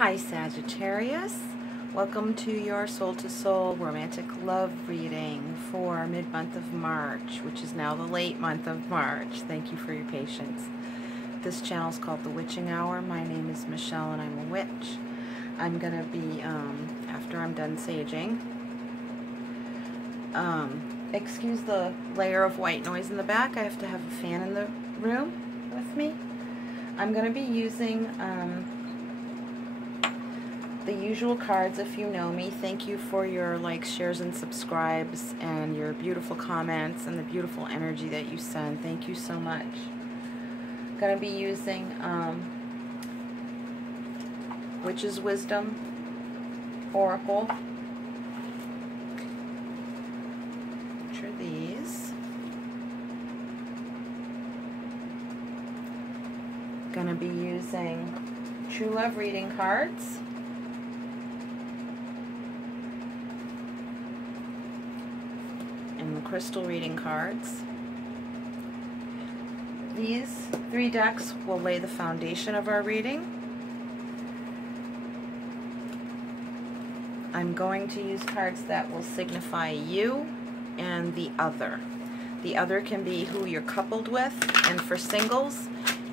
Hi Saggitarius, welcome to your soul to soul romantic love reading for mid-month of March, which is now the late month of March. Thank you for your patience. This channel is called The Witching Hour. My name is Michelle and I'm a witch. I'm going to be, after I'm done saging, excuse the layer of white noise in the back. I have to have a fan in the room with me. I'm going to be using the usual cards. If you know me, thank you for your likes, shares, and subscribes, and your beautiful comments, and the beautiful energy that you send. Thank you so much. Going to be using Witch's Wisdom Oracle, which are these. Going to be using True Love reading cards. And the crystal reading cards. These three decks will lay the foundation of our reading. I'm going to use cards that will signify you and the other. The other can be who you're coupled with, and for singles,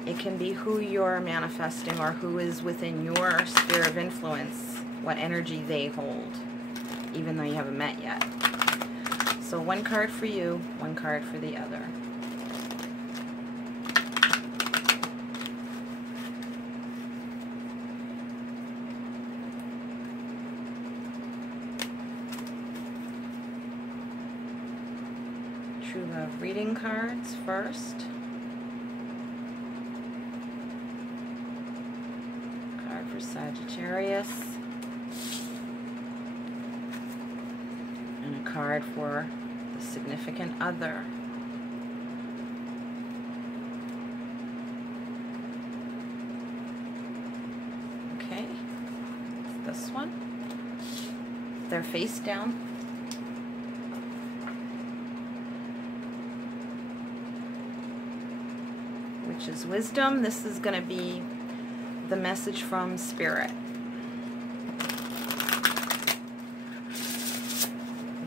it can be who you're manifesting or who is within your sphere of influence, what energy they hold, even though you haven't met yet. So one card for you, one card for the other. True Love reading cards first. Card for Sagittarius. And a card for the significant other. Okay, this one. They're face down. Witch's Wisdom. This is going to be the message from Spirit.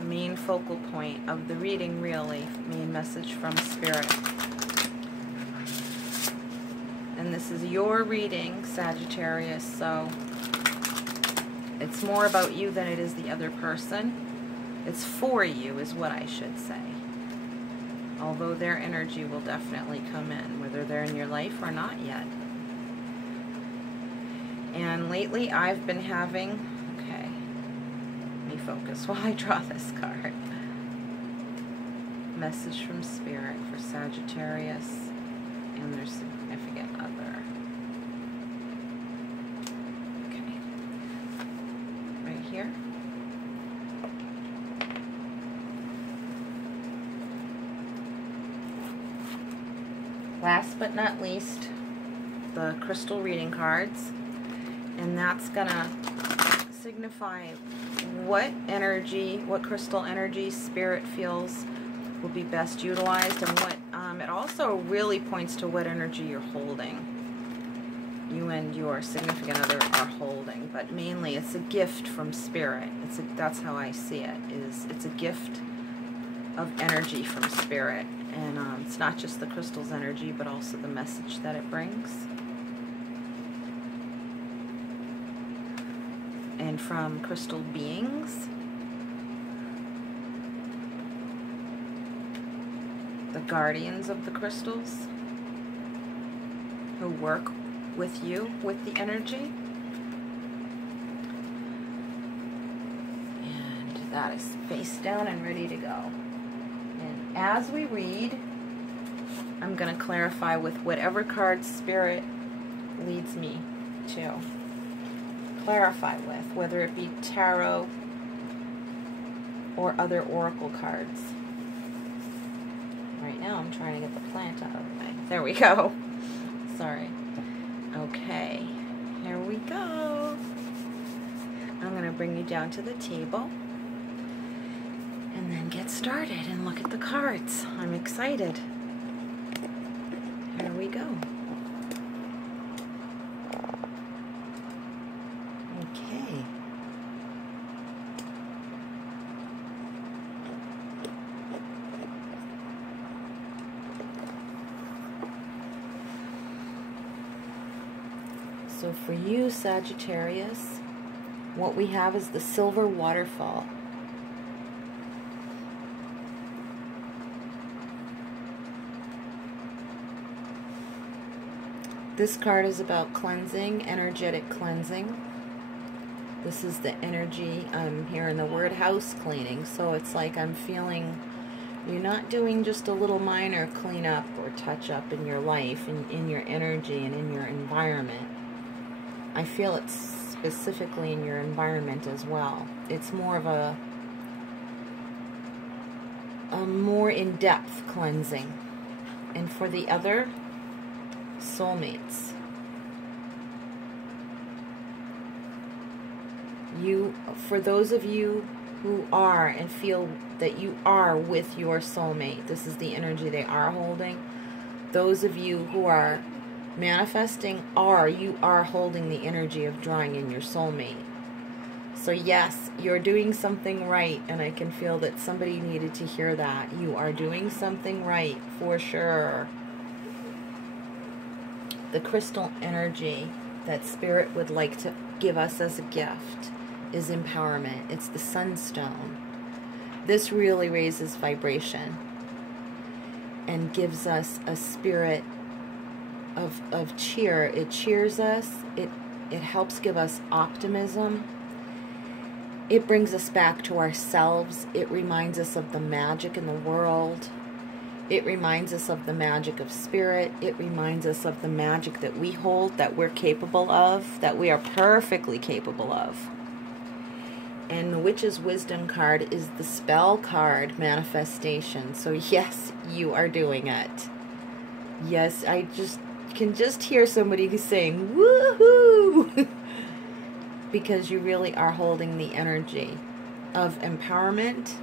Main focal point of the reading, really, main message from Spirit. And this is your reading, Sagittarius, so it's more about you than it is the other person. It's for you, is what I should say. Although their energy will definitely come in, whether they're in your life or not yet. And lately I've been having, focus while I draw this card. Message from Spirit for Sagittarius and their significant other. Okay. Right here. Last but not least, the crystal reading cards. And that's gonna signify what energy, what crystal energy Spirit feels will be best utilized, and what it also really points to what energy you're holding, you and your significant other are holding. But mainly it's a gift from Spirit. That's how I see it, is it's a gift of energy from Spirit. And it's not just the crystal's energy, but also the message that it brings. And from crystal beings, the guardians of the crystals, who work with you, with the energy. And that is face down and ready to go. And as we read, I'm going to clarify with whatever card Spirit leads me to clarify with, whether it be tarot or other oracle cards. Right now I'm trying to get the plant out of the way. There we go. Sorry. Okay, here we go. I'm going to bring you down to the table and then get started and look at the cards. I'm excited. Here we go. Okay. So for you, Sagittarius, what we have is the silver waterfall. This card is about cleansing, energetic cleansing. This is the energy, I'm hearing the word house cleaning, so it's like I'm feeling you're not doing just a little minor cleanup or touch up in your life, in your energy and in your environment. I feel it's specifically in your environment as well. It's more of a more in-depth cleansing. And for the other, soulmates. For those of you who are and feel that you are with your soulmate, this is the energy they are holding. Those of you who are manifesting you are holding the energy of drawing in your soulmate. So yes, you're doing something right, and I can feel that somebody needed to hear that. You are doing something right, for sure. The crystal energy that Spirit would like to give us as a gift is empowerment. It's the sunstone. This really raises vibration and gives us a spirit of cheer. It cheers us. It helps give us optimism. It brings us back to ourselves. It reminds us of the magic in the world. It reminds us of the magic of Spirit. It reminds us of the magic that we hold, that we're capable of, that we are perfectly capable of. And the Witch's Wisdom card is the spell card, manifestation. So yes, you are doing it. Yes, I can just hear somebody saying, woohoo! Because you really are holding the energy of empowerment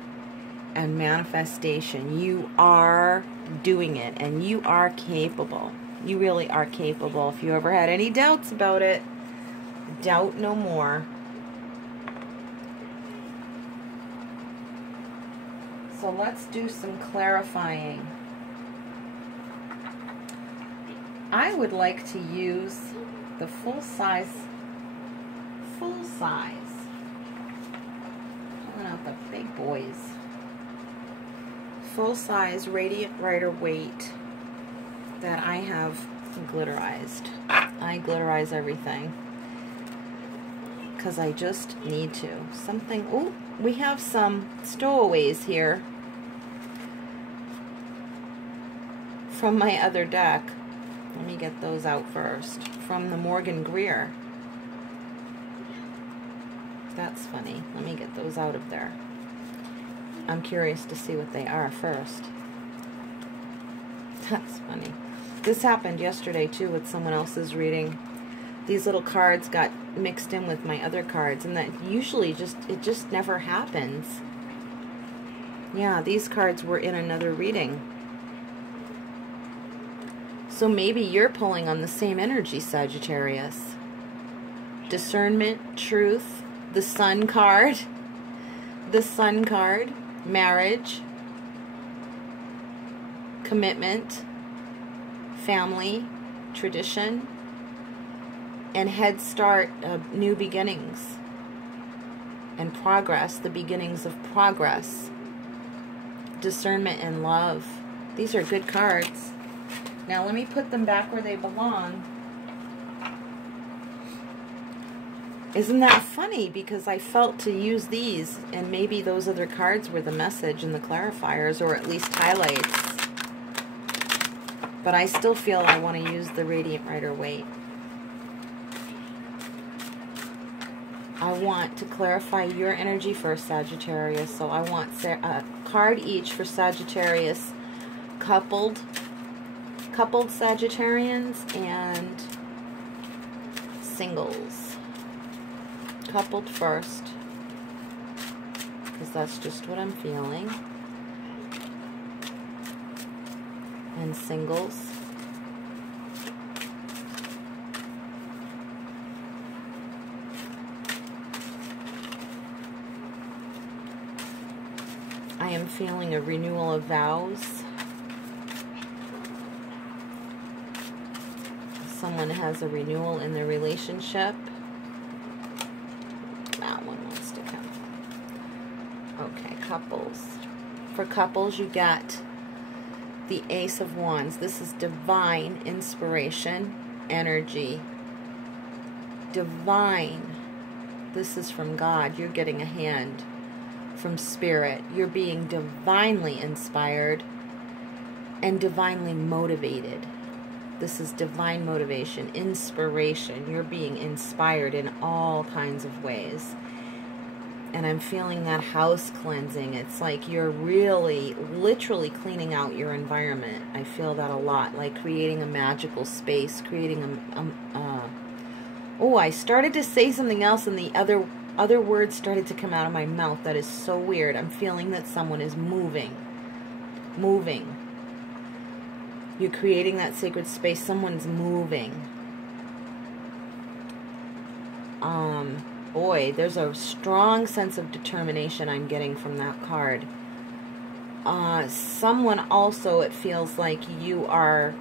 and manifestation. You are doing it, and you are capable. You really are capable. If you ever had any doubts about it, doubt no more. So let's do some clarifying. I would like to use the full size, pulling out the big boys. Full size Radiant Rider weight that I have glitterized. I glitterize everything because I just need to. Oh, we have some stowaways here from my other deck. Let me get those out first. From the Morgan Greer. That's funny. Let me get those out of there. I'm curious to see what they are first. That's funny. This happened yesterday too with someone else's reading. These little cards got mixed in with my other cards, and that usually it just never happens. Yeah, these cards were in another reading. So maybe you're pulling on the same energy, Sagittarius. Discernment, truth, the Sun card. The Sun card, marriage, commitment, family, tradition, and head start of new beginnings and progress, the beginnings of progress, discernment and love. These are good cards. Now let me put them back where they belong. Isn't that funny? Because I felt to use these, and maybe those other cards were the message and the clarifiers, or at least highlights. But I still feel I want to use the Radiant Rider weight. I want to clarify your energy first, Sagittarius. So I want a card each for Sagittarius, coupled Sagittarians, and singles. Coupled first, because that's just what I'm feeling. And singles. I am feeling a renewal of vows. Someone has a renewal in their relationship. That one wants to come. Okay, couples. For couples, you get the Ace of Wands. This is divine inspiration, energy. Divine. This is from God. You're getting a hand from Spirit. You're being divinely inspired and divinely motivated. This is divine motivation, inspiration. You're being inspired in all kinds of ways. And I'm feeling that house cleansing. It's like you're really, literally cleaning out your environment. I feel that a lot. Like creating a magical space, creating oh, I started to say something else and the other words started to come out of my mouth. That is so weird. I'm feeling that someone is moving. Moving. You're creating that sacred space. Someone's moving. Boy, there's a strong sense of determination I'm getting from that card. Someone also, it feels like you are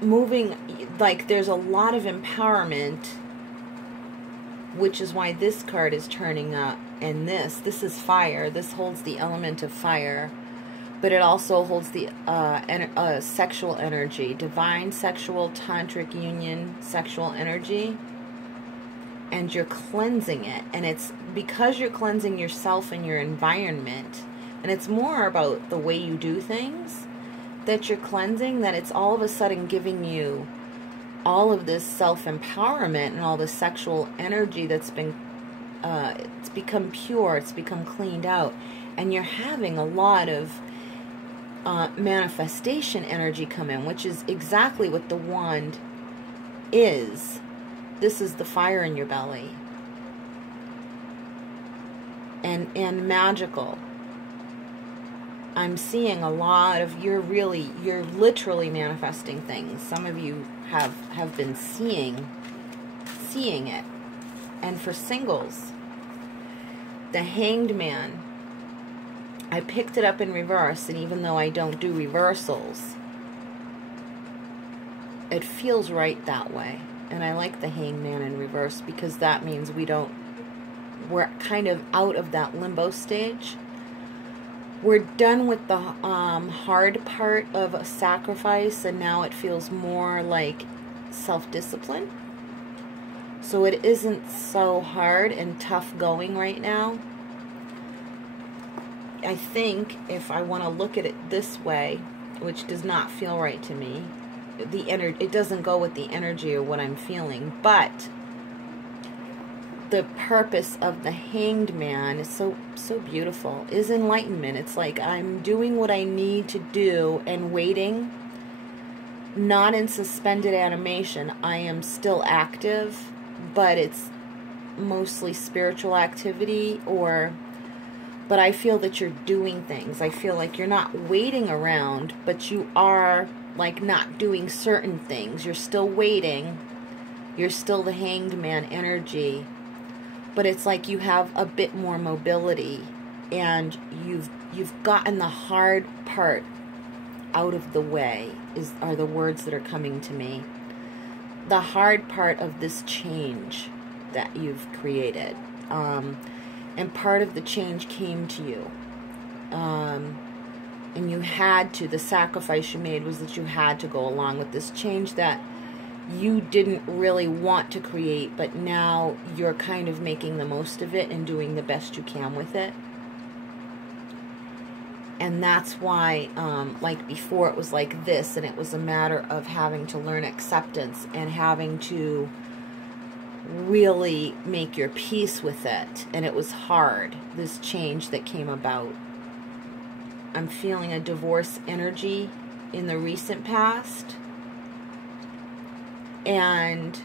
moving, like there's a lot of empowerment, which is why this card is turning up. And this is fire. This holds the element of fire. But it also holds the sexual energy, divine sexual tantric union sexual energy, and you're cleansing it. And it's because you're cleansing yourself and your environment, and it's more about the way you do things that you're cleansing, that it's all of a sudden giving you all of this self-empowerment and all the sexual energy that's been, it's become pure, it's become cleaned out, and you're having a lot of manifestation energy come in, which is exactly what the wand is. This is the fire in your belly. And magical. I'm seeing a lot of, you're literally manifesting things. Some of you have been seeing it. And for singles, the Hanged Man, I picked it up in reverse, and even though I don't do reversals, it feels right that way. And I like the Hanged Man in reverse because that means we're kind of out of that limbo stage. We're done with the hard part of a sacrifice, and now it feels more like self-discipline. So it isn't so hard and tough going right now. I think if I want to look at it this way, which does not feel right to me, it doesn't go with the energy or what I'm feeling, but the purpose of the Hanged Man is so beautiful, is enlightenment. It's like I'm doing what I need to do and waiting, not in suspended animation. I am still active, but it's mostly spiritual activity, but I feel that you're doing things. I feel like you're not waiting around, but you are like not doing certain things. You're still waiting. You're still the Hanged Man energy. But it's like you have a bit more mobility, and you've gotten the hard part out of the way, are the words that are coming to me. The hard part of this change that you've created. And part of the change came to you. And you had to, the sacrifice you made was that you had to go along with this change that you didn't really want to create, but now you're kind of making the most of it and doing the best you can with it. And that's why, like before, it was like this, and it was a matter of having to learn acceptance and having to really make your peace with it. And it was hard, this change that came about. I'm feeling a divorce energy in the recent past. And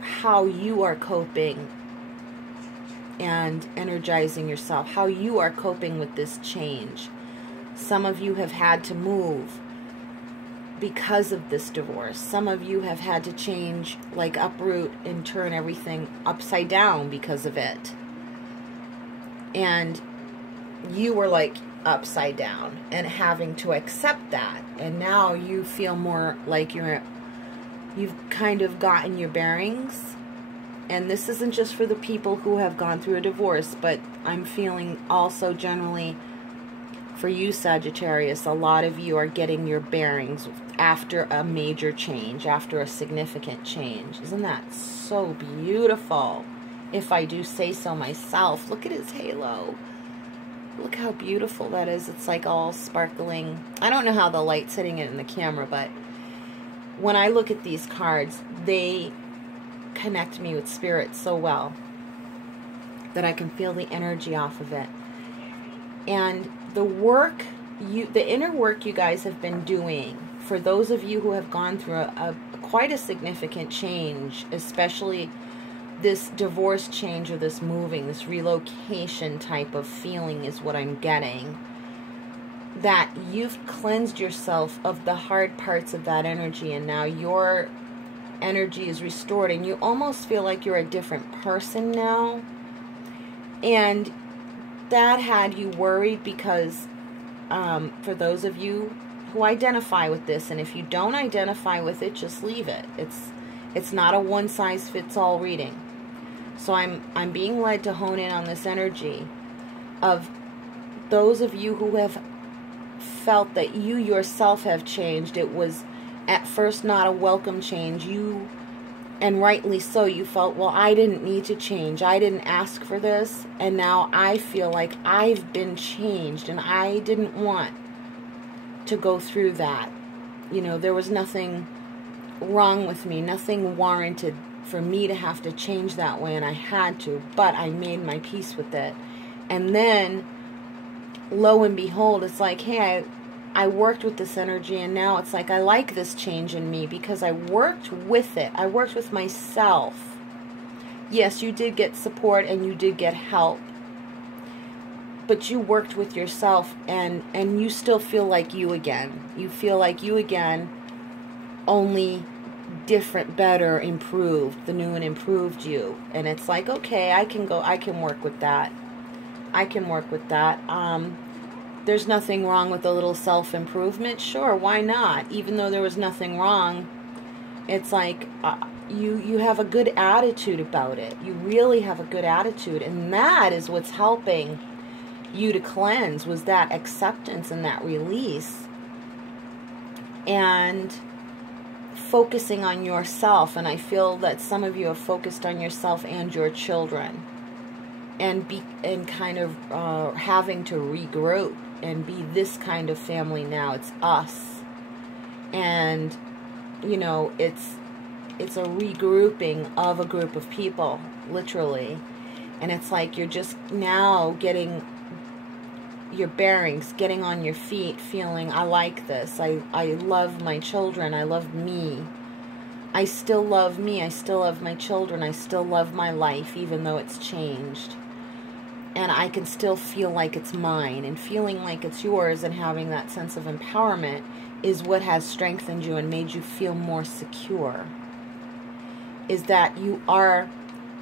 how you are coping and energizing yourself, how you are coping with this change. Some of you have had to move because of this divorce. Some of you have had to change, like uproot and turn everything upside down because of it. And you were like upside down and having to accept that. And now you feel more like you've kind of gotten your bearings. And this isn't just for the people who have gone through a divorce, but I'm feeling also generally for you, Sagittarius, a lot of you are getting your bearings after a major change, after a significant change. Isn't that so beautiful? If I do say so myself. Look at his halo. Look how beautiful that is. It's like all sparkling. I don't know how the light's hitting it in the camera, but when I look at these cards, they connect me with spirit so well that I can feel the energy off of it. And the work, the inner work you guys have been doing, for those of you who have gone through quite a significant change, especially this divorce change or this moving, this relocation type of feeling is what I'm getting. That you've cleansed yourself of the hard parts of that energy, and now your energy is restored, and you almost feel like you're a different person now. And that had you worried because for those of you who identify with this, and if you don't identify with it, just leave it. It's not a one-size-fits-all reading. So I'm being led to hone in on this energy of those of you who have felt that you yourself have changed. It was at first not a welcome change. You, and rightly so, you felt, well, I didn't need to change. I didn't ask for this, and now I feel like I've been changed, and I didn't want to go through that. You know, there was nothing wrong with me, nothing warranted for me to have to change that way, and I had to, but I made my peace with it. And then, lo and behold, it's like, hey, I worked with this energy, and now it's like I like this change in me because I worked with it. I worked with myself. Yes, you did get support and you did get help, but you worked with yourself, and you still feel like you again. You feel like you again, only different, better, improved. The new and improved you. And it's like, okay, I can work with that. I can work with that. There's nothing wrong with a little self-improvement. Sure, why not? Even though there was nothing wrong, it's like you have a good attitude about it. You really have a good attitude, and that is what's helping you to cleanse, was that acceptance and that release, and focusing on yourself. And I feel that some of you have focused on yourself and your children, and kind of having to regroup and be this kind of family now. It's us, and you know, it's a regrouping of a group of people, literally. And it's like you're just now getting your bearings, getting on your feet, feeling, I like this, I love my children, I love me, I still love me, I still love my children, I still love my life, even though it's changed. And I can still feel like it's mine, and feeling like it's yours and having that sense of empowerment is what has strengthened you and made you feel more secure. Is that you are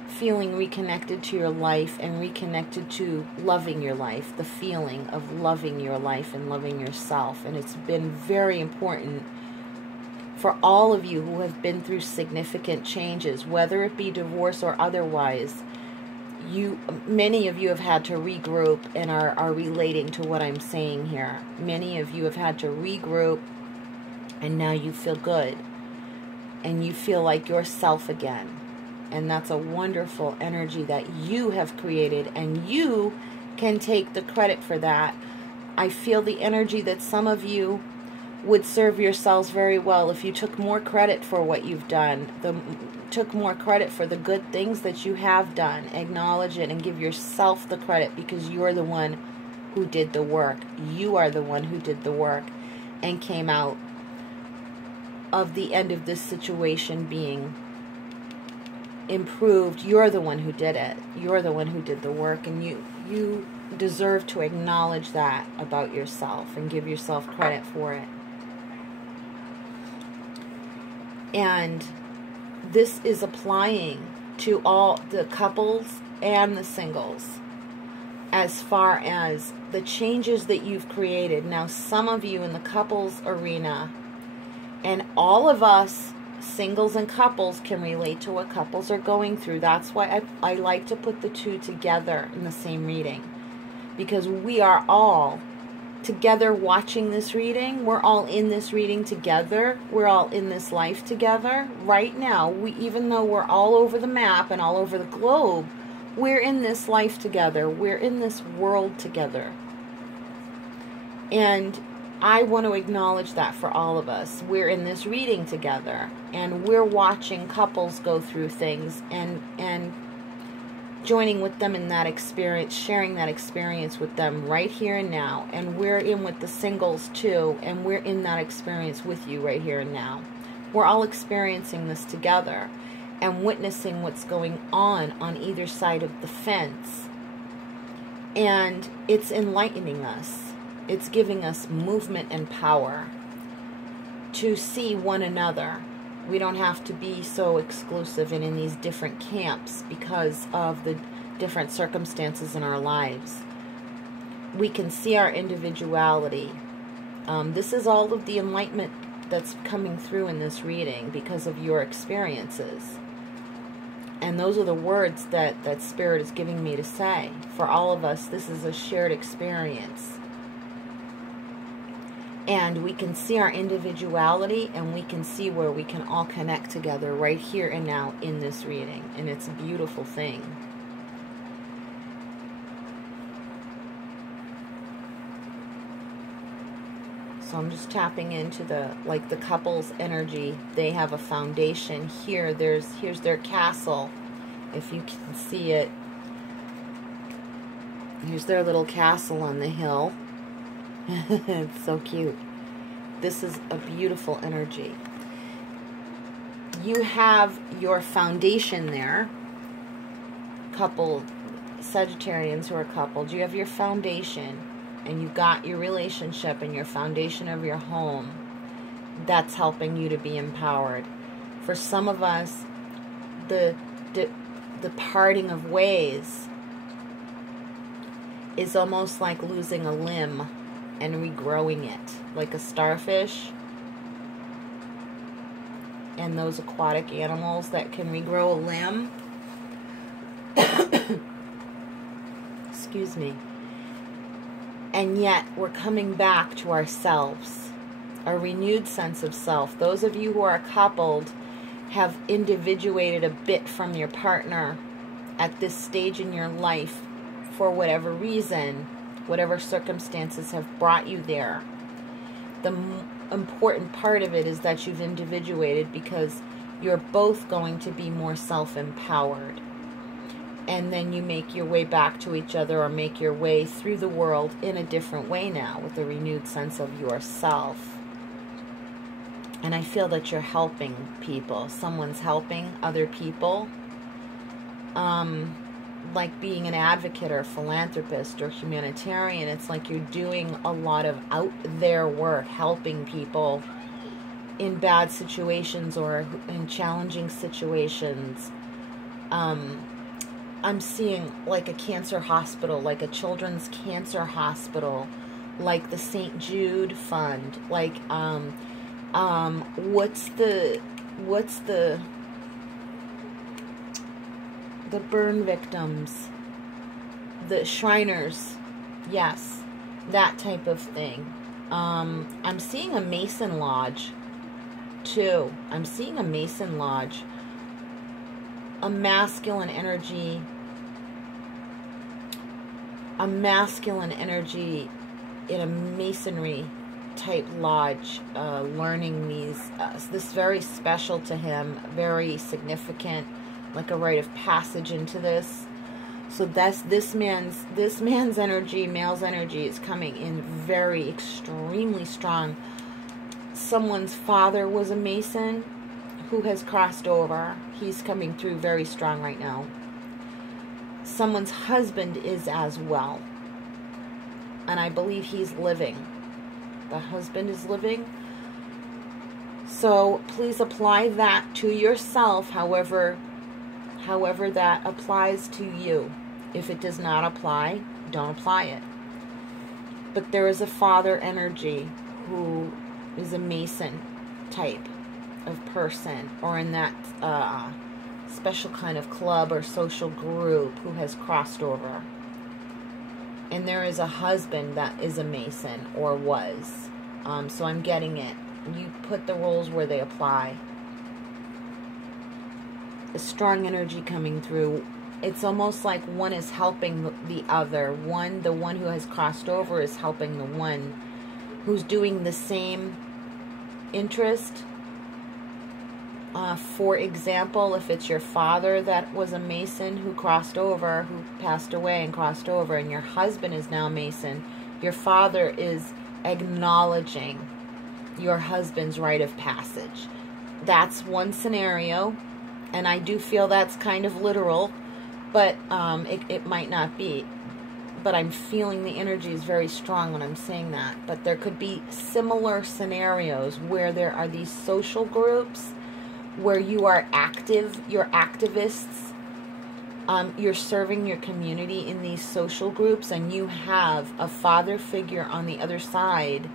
feeling reconnected to your life and reconnected to loving your life, the feeling of loving your life and loving yourself. And it's been very important for all of you who have been through significant changes, whether it be divorce or otherwise. Many of you have had to regroup and are relating to what I'm saying here. Many of you have had to regroup, and now you feel good, and you feel like yourself again. And that's a wonderful energy that you have created, and you can take the credit for that. I feel the energy that some of you would serve yourselves very well if you took more credit for what you've done, took more credit for the good things that you have done. Acknowledge it and give yourself the credit, because you're the one who did the work. You are the one who did the work and came out of the end of this situation being improved. You're the one who did it. You're the one who did the work, and you deserve to acknowledge that about yourself and give yourself credit for it. And this is applying to all the couples and the singles. as far as the changes that you've created. Now, some of you in the couples arena, and all of us singles and couples can relate to what couples are going through. That's why I like to put the two together in the same reading, because we are all together watching this reading. We're all in this reading together. We're all in this life together right now. Even though we're all over the map and all over the globe, we're in this life together. We're in this world together. And I want to acknowledge that for all of us. We're in this reading together, and we're watching couples go through things and joining with them in that experience, sharing that experience with them right here and now. And we're in with the singles too, and we're in that experience with you right here and now. We're all experiencing this together and witnessing what's going on either side of the fence. And it's enlightening us. It's giving us movement and power to see one another. We don't have to be so exclusive and in these different camps because of the different circumstances in our lives. We can see our individuality. This is all of the enlightenment that's coming through in this reading because of your experiences. And those are the words that Spirit is giving me to say. For all of us, this is a shared experience. And we can see our individuality, and we can see where we can all connect together right here and now in this reading. And it's a beautiful thing. So I'm just tapping into the couple's energy. They have a foundation here. Here's their castle, if you can see it. Here's their little castle on the hill. It's so cute. This is a beautiful energy. You have your foundation there. Couple Sagittarians who are coupled. You have your foundation, and you've got your relationship and your foundation of your home. That's helping you to be empowered. For some of us, the parting of ways is almost like losing a limb and regrowing it, like a starfish and those aquatic animals that can regrow a limb. Excuse me. And yet we're coming back to ourselves, a renewed sense of self. Those of you who are coupled have individuated a bit from your partner at this stage in your life for whatever reason. Whatever circumstances have brought you there. The important part of it is that you've individuated because you're both going to be more self-empowered. And then you make your way back to each other, or make your way through the world in a different way now with a renewed sense of yourself. And I feel that you're helping people. Someone's helping other people. Like being an advocate or philanthropist or humanitarian. It's like you're doing a lot of out there work, helping people in bad situations or in challenging situations. I'm seeing like a cancer hospital, like a children's cancer hospital, like the St. Jude Fund, like what's the burn victims, the Shriners, yes, that type of thing. I'm seeing a Mason Lodge too. I'm seeing a Mason Lodge, a masculine energy in a masonry type lodge, learning this very special to him, very significant, like a rite of passage into this. So that's this man's energy, male's energy, is coming in very extremely strong. Someone's father was a Mason who has crossed over. He's coming through very strong right now. Someone's husband is as well. And I believe he's living. The husband is living. So please apply that to yourself, however that applies to you. If it does not apply, don't apply it. But there is a father energy who is a Mason type of person, or in that special kind of club or social group, who has crossed over. And there is a husband that is a Mason, or was. So I'm getting it. You put the roles where they apply. A strong energy coming through. It's almost like one is helping the other. The one who has crossed over is helping the one who's doing the same interest. For example, if it's your father that was a Mason who crossed over, who passed away and crossed over, and your husband is now Mason, your father is acknowledging your husband's rite of passage. That's one scenario, and I do feel that's kind of literal, but it might not be. But I'm feeling the energy is very strong when I'm saying that. But there could be similar scenarios where there are these social groups where you are active, you're activists, you're serving your community in these social groups, and you have a father figure on the other side,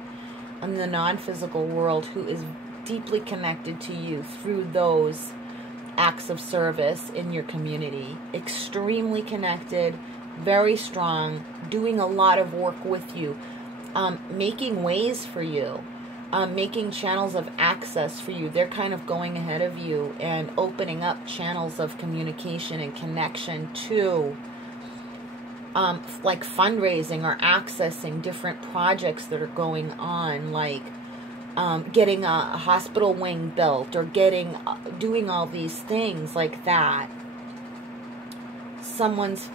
in the non-physical world, who is deeply connected to you through those acts of service in your community. Extremely connected, very strong, doing a lot of work with you, making ways for you, making channels of access for you. They're kind of going ahead of you and opening up channels of communication and connection to like fundraising or accessing different projects that are going on, like getting a hospital wing built, or doing all these things like that. Someone's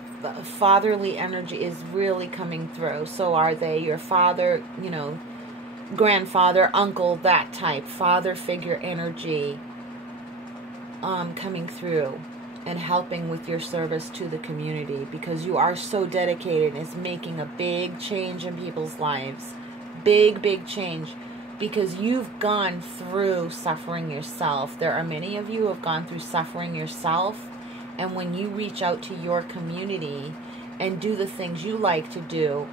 fatherly energy is really coming through. So are they your father, grandfather, uncle, that type, father figure energy coming through and helping with your service to the community, because you are so dedicated. It's making a big change in people's lives. Big change, because you've gone through suffering yourself. There are many of you who have gone through suffering yourself, and when you reach out to your community and do the things you like to do,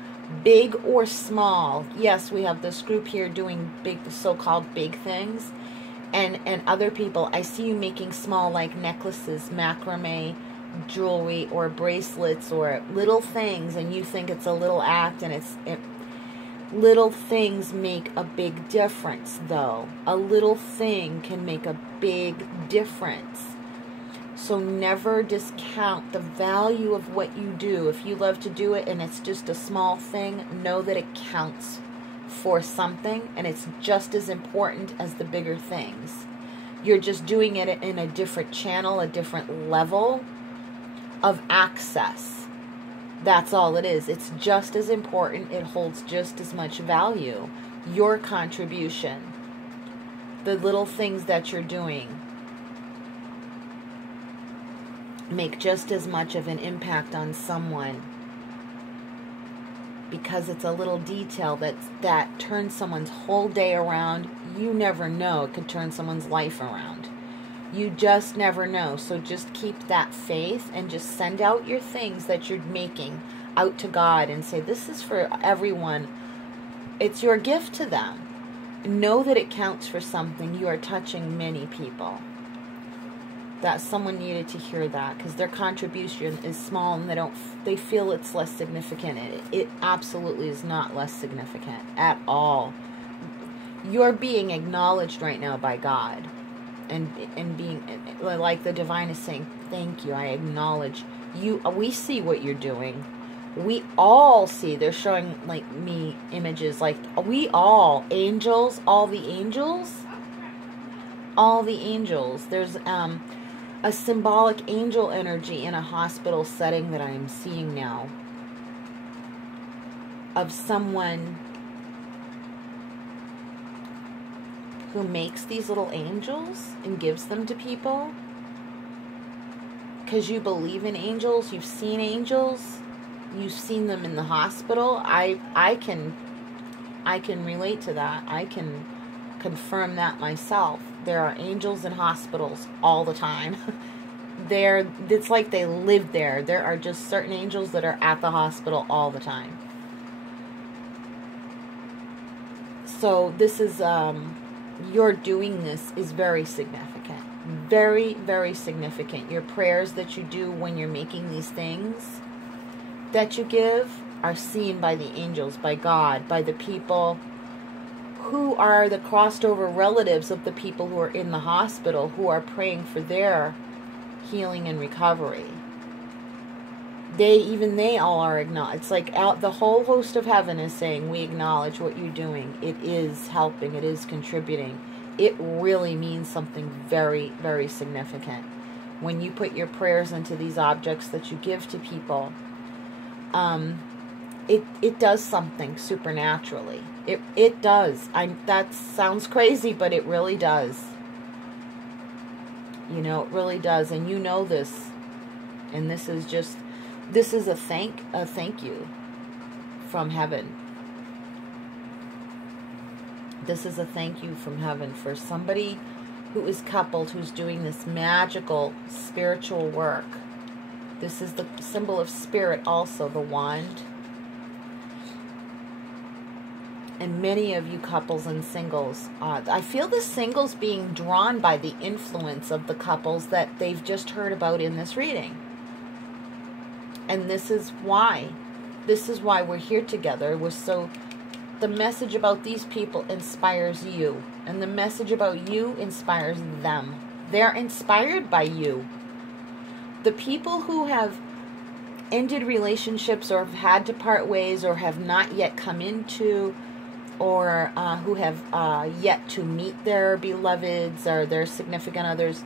big or small. Yes, we have this group here doing big, so-called big things. And other people, I see you making small, like necklaces, macrame, jewelry, or bracelets, or little things, and you think it's a little act, and little things make a big difference, though. A little thing can make a big difference. So never discount the value of what you do. If you love to do it and it's just a small thing, know that it counts for something, and it's just as important as the bigger things. You're just doing it in a different channel, a different level of access. That's all it is. It's just as important. It holds just as much value. Your contribution, the little things that you're doing, make just as much of an impact on someone, because it's a little detail that turns someone's whole day around. You never know. It could turn someone's life around. You just never know. So just keep that faith and just send out your things that you're making out to God and say, this is for everyone. It's your gift to them. Know that it counts for something. You are touching many people. That someone needed to hear that, because their contribution is small and they feel it's less significant. It absolutely is not less significant at all. You're being acknowledged right now by God, and being, like the divine is saying, thank you, I acknowledge you. We see what you're doing. We all see. They're showing like me images, like we all, angels, all the angels. There's a symbolic angel energy in a hospital setting that I am seeing now, of someone who makes these little angels and gives them to people. Because you believe in angels, you've seen angels, you've seen them in the hospital. I can relate to that. I can confirm that myself. There are angels in hospitals all the time. It's like they live there. There are just certain angels that are at the hospital all the time. So this is, your doing this is very significant. Very, very significant. Your prayers that you do when you're making these things that you give are seen by the angels, by God, by the people who are the crossed over relatives of the people who are in the hospital, who are praying for their healing and recovery. They all are acknowledged. It's like the whole host of heaven is saying, we acknowledge what you're doing. It is helping. It is contributing. It really means something very, very significant. When you put your prayers into these objects that you give to people, it does something supernaturally. It does. That sounds crazy, but it really does. You know, it really does. And you know this. And this is a thank you from heaven. This is a thank you from heaven for somebody who is coupled, who's doing this magical spiritual work. This is the symbol of spirit also, the wand. And many of you couples and singles, I feel the singles being drawn by the influence of the couples that they've just heard about in this reading. And this is why we're here together. The message about these people inspires you. And the message about you inspires them. They're inspired by you. The people who have ended relationships or have had to part ways or have not yet come into, or who have yet to meet their beloveds or their significant others.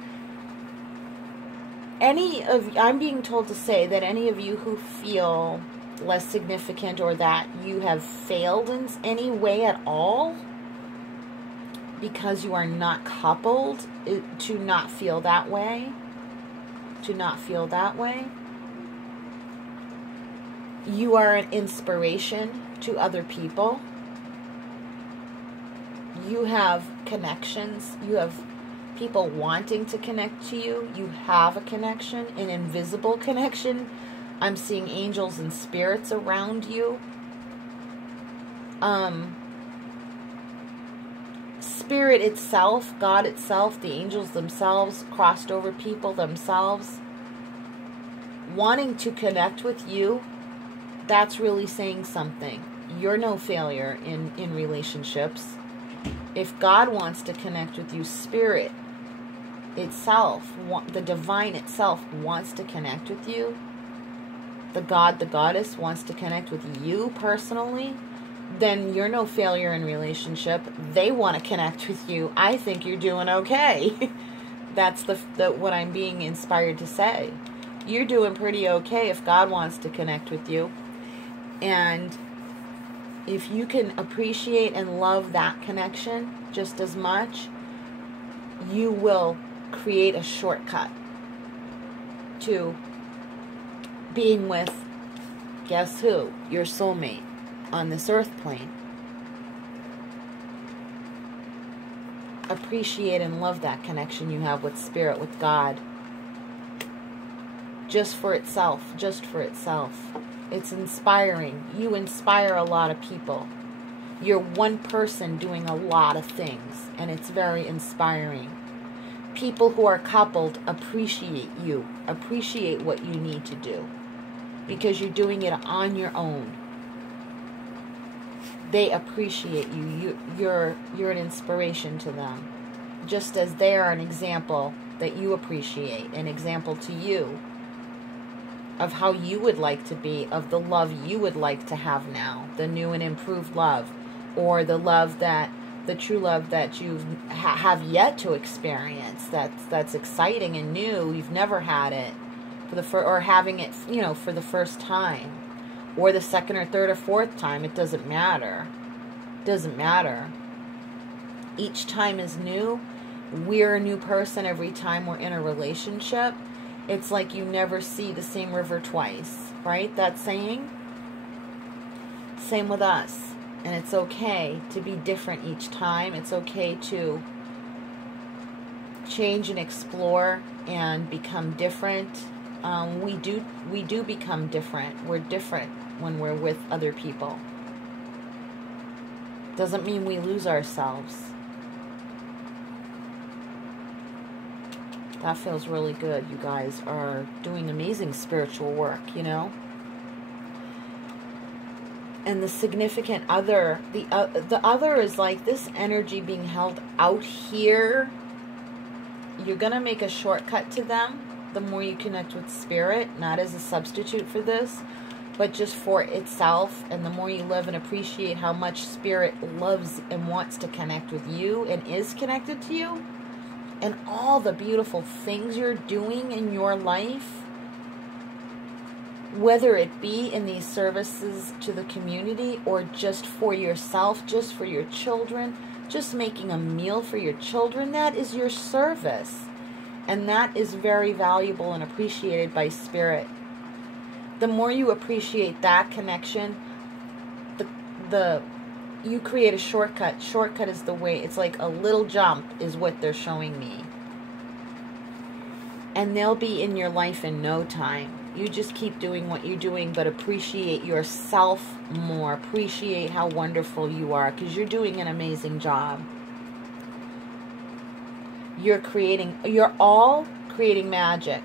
I'm being told to say that any of you who feel less significant or that you have failed in any way at all because you are not coupled, to not feel that way. To not feel that way. You are an inspiration to other people. You have connections. You have people wanting to connect to you. You have a connection, an invisible connection. I'm seeing angels and spirits around you. Spirit itself, God itself, the angels themselves, crossed over people themselves, wanting to connect with you. That's really saying something. You're no failure in relationships. If God wants to connect with you, Spirit itself, the divine itself wants to connect with you. The God, the Goddess wants to connect with you personally, then you're no failure in relationship. They want to connect with you. I think you're doing okay. That's what I'm being inspired to say. You're doing pretty okay if God wants to connect with you. And if you can appreciate and love that connection just as much, you will create a shortcut to being with, guess who? Your soulmate on this earth plane. Appreciate and love that connection you have with Spirit, with God. Just for itself. Just for itself. It's inspiring. You inspire a lot of people. You're one person doing a lot of things, and it's very inspiring. People who are coupled appreciate you. Appreciate what you need to do. Because you're doing it on your own. They appreciate you. You're an inspiration to them. Just as they are an example that you appreciate. An example to you of how you would like to be, of the love you would like to have now. The new and improved love. Or the love that, the true love that you have yet to experience. That's exciting and new. You've never had it. Or having it, for the first time. Or the second or third or fourth time. It doesn't matter. It doesn't matter. Each time is new. We're a new person every time we're in a relationship. It's like you never see the same river twice. Right? That saying? Same with us. And it's okay to be different each time. It's okay to change and explore and become different, we do become different. We're different when we're with other people. Doesn't mean we lose ourselves. That feels really good. You guys are doing amazing spiritual work, you know? And the significant other, the other is like this energy being held out here. You're going to make a shortcut to them the more you connect with spirit, not as a substitute for this, but just for itself. And the more you live and appreciate how much spirit loves and wants to connect with you and is connected to you, and all the beautiful things you're doing in your life, whether it be in these services to the community or just for yourself, just for your children, just making a meal for your children, that is your service. And that is very valuable and appreciated by spirit. The more you appreciate that connection, you create a shortcut. Shortcut is the way. It's like a little jump is what they're showing me. And they'll be in your life in no time. You just keep doing what you're doing, but appreciate yourself more. Appreciate how wonderful you are, because you're doing an amazing job. You're all creating magic.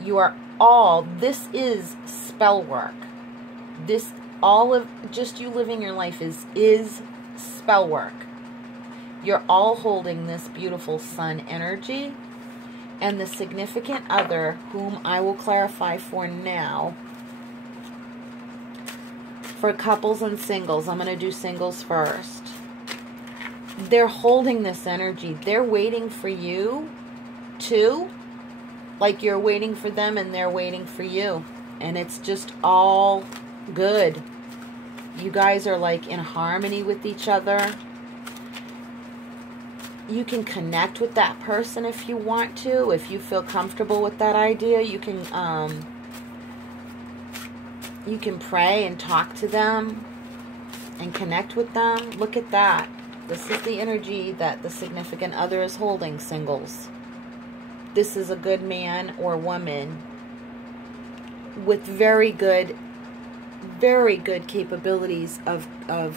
You are all, this is spell work. This, all of, just you living your life is spell work. You're all holding this beautiful sun energy. And the significant other, whom I will clarify for now, for couples and singles, I'm going to do singles first. They're holding this energy. They're waiting for you too. Like you're waiting for them and they're waiting for you. And it's just all good. You guys are like in harmony with each other. You can connect with that person if you want to. If you feel comfortable with that idea, you can pray and talk to them and connect with them. Look at that. This is the energy that the significant other is holding, singles. This is a good man or woman with very good capabilities of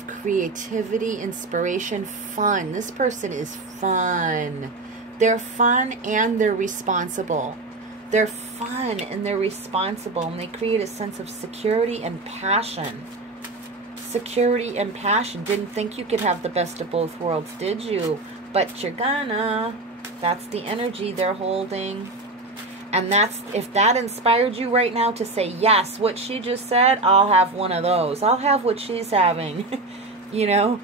creativity, inspiration, fun. This person is fun. They're fun and they're responsible. They're fun and they're responsible, and they create a sense of security and passion. Security and passion. Didn't think you could have the best of both worlds, did you? But you're gonna. That's the energy they're holding. And that's, if that inspired you right now to say, yes, what she just said, I'll have one of those. I'll have what she's having. You know,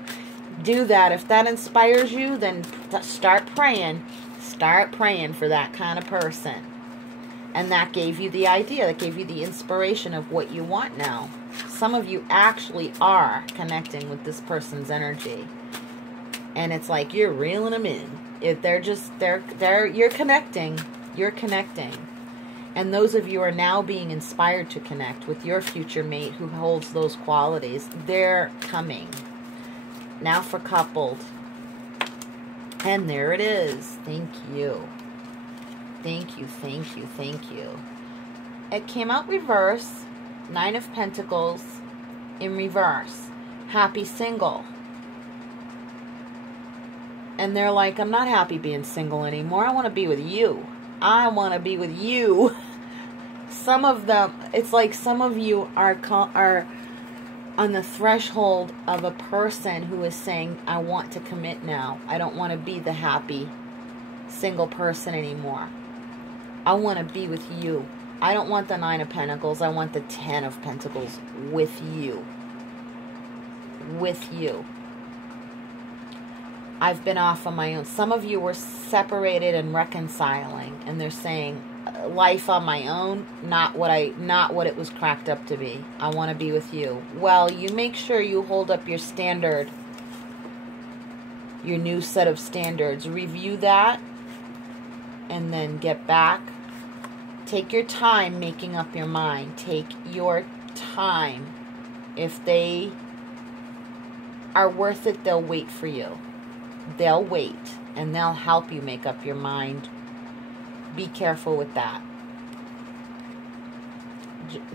do that. If that inspires you, then start praying. Start praying for that kind of person. And that gave you the idea. That gave you the inspiration of what you want now. Some of you actually are connecting with this person's energy. And it's like you're reeling them in. If you're connecting. You're connecting. And those of you are now being inspired to connect with your future mate who holds those qualities. They're coming. Now for coupled. And there it is. Thank you. Thank you, thank you, thank you. It came out reverse. 9 of Pentacles in reverse. Happy single. And they're like, I'm not happy being single anymore. I want to be with you. I want to be with you. Some of them, it's like some of you are on the threshold of a person who is saying, I want to commit now. I don't want to be the happy single person anymore. I want to be with you. I don't want the 9 of Pentacles. I want the 10 of Pentacles with you. With you. I've been off on my own. Some of you were separated and reconciling, and they're saying, life on my own, not what it was cracked up to be. I want to be with you. Well, you make sure you hold up your standard, your new set of standards. Review that, and then get back. Take your time making up your mind. Take your time. If they are worth it, they'll wait for you. They'll wait, and they'll help you make up your mind. Be careful with that.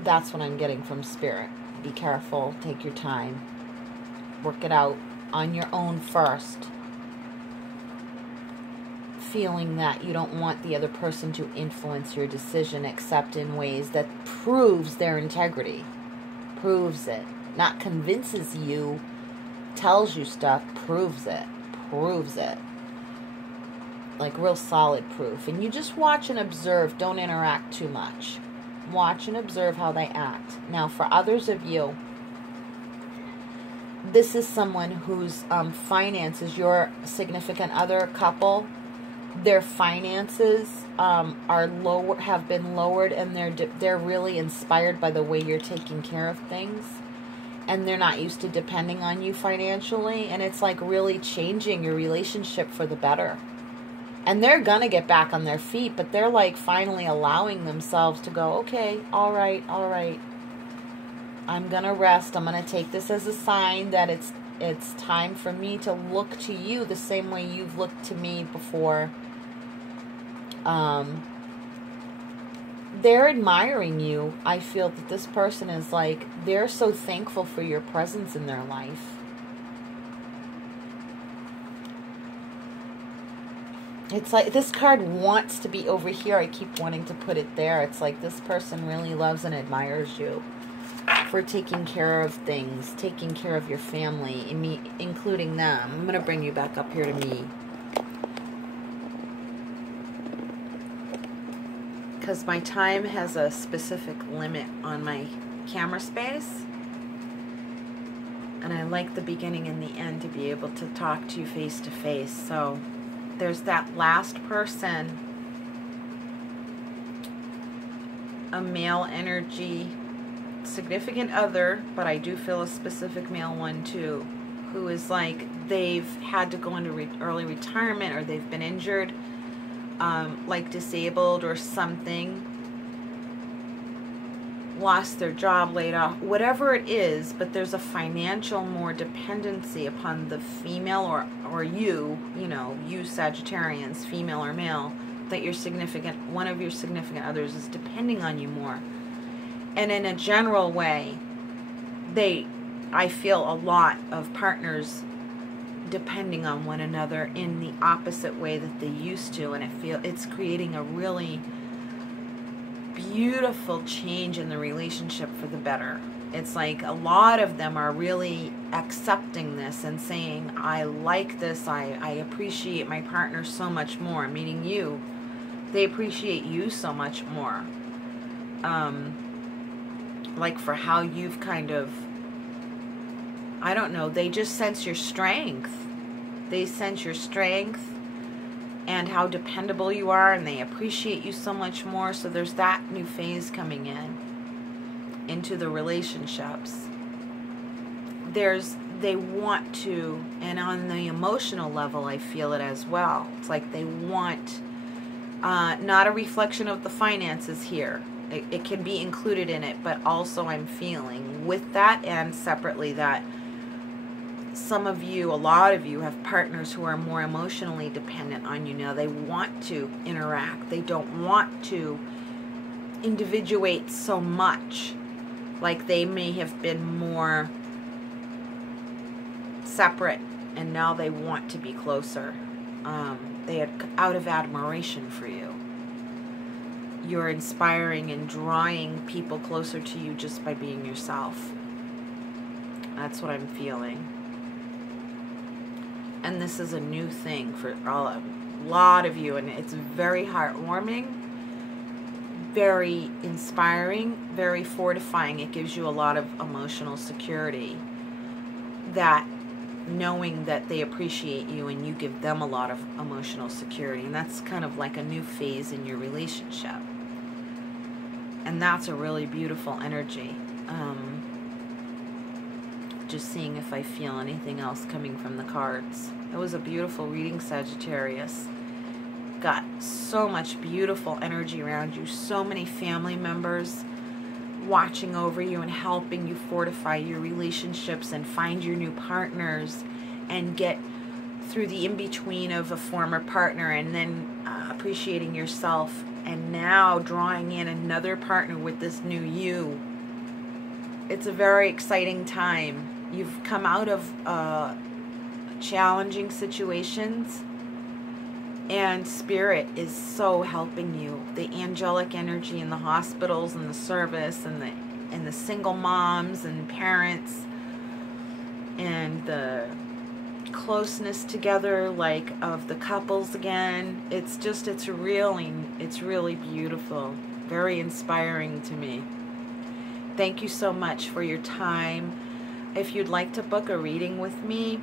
That's what I'm getting from Spirit. Be careful. Take your time. Work it out on your own first. Feeling that you don't want the other person to influence your decision except in ways that proves their integrity. Proves it. Not convinces you, tells you stuff, proves it. Proves it. Like real solid proof. And you just watch and observe. Don't interact too much. Watch and observe how they act. Now, for others of you, this is someone whose finances, your significant other couple, their finances are lower, have been lowered, and they're really inspired by the way you're taking care of things, and they're not used to depending on you financially, and it's like really changing your relationship for the better. And they're gonna get back on their feet, but they're like finally allowing themselves to go, okay, all right, I'm gonna rest. I'm gonna take this as a sign that it's time for me to look to you the same way you've looked to me before. They're admiring you. I feel that this person is like, they're so thankful for your presence in their life. It's like this card wants to be over here. I keep wanting to put it there. It's like this person really loves and admires you for taking care of things, taking care of your family, including them. I'm going to bring you back up here to me. Because my time has a specific limit on my camera space. And I like the beginning and the end to be able to talk to you face to face. So there's that last person, a male energy, significant other, but I do feel a specific male one too, who is like they've had to go into early retirement, or they've been injured, like disabled or something, lost their job, laid off, whatever it is, but there's a financial more dependency upon the female or you Sagittarians, female or male, that your one of your significant others is depending on you more. And in a general way, I feel a lot of partners depending on one another in the opposite way that they used to, and it's creating a really beautiful change in the relationship for the better. It's like a lot of them are really accepting this and saying, I like this, I appreciate my partner so much more, meaning you. They appreciate you so much more. Like for how you've kind of, I don't know, they just sense your strength. They sense your strength and how dependable you are, and they appreciate you so much more. So there's that new phase coming into the relationships. They want to, and on the emotional level, I feel it as well. It's like they want, not a reflection of the finances here. It can be included in it, but also I'm feeling with that and separately that some of you, a lot of you, have partners who are more emotionally dependent on you now. They want to interact. They don't want to individuate so much. Like they may have been more separate, and now they want to be closer. They had out of admiration for you. You're inspiring and drawing people closer to you just by being yourself. That's what I'm feeling. And this is a new thing for a lot of you, and it's very heartwarming, very inspiring, very fortifying. It gives you a lot of emotional security, that knowing that they appreciate you and you give them a lot of emotional security. And that's kind of like a new phase in your relationship. And that's a really beautiful energy. Just seeing if I feel anything else coming from the cards. It was a beautiful reading, Sagittarius. Got so much beautiful energy around you. So many family members watching over you and helping you fortify your relationships and find your new partners and get through the in-between of a former partner, and then appreciating yourself, and now drawing in another partner with this new you. It's a very exciting time. You've come out of challenging situations, and Spirit is so helping you. The angelic energy in the hospitals and the service and the single moms and parents, and the closeness together, like, of the couples again. It's really beautiful, very inspiring to me. Thank you so much for your time. If you'd like to book a reading with me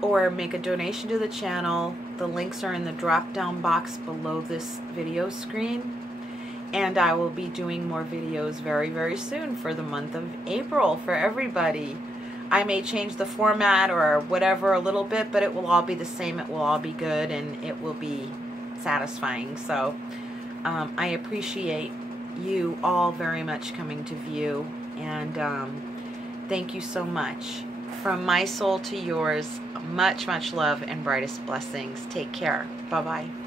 or make a donation to the channel, the links are in the drop down box below this video screen. And I will be doing more videos very, very soon for the month of April for everybody. I may change the format or whatever a little bit, but it will all be the same. It will all be good, and it will be satisfying. So I appreciate you all very much coming to view, and thank you so much. From my soul to yours, much, much love and brightest blessings. Take care. Bye-bye.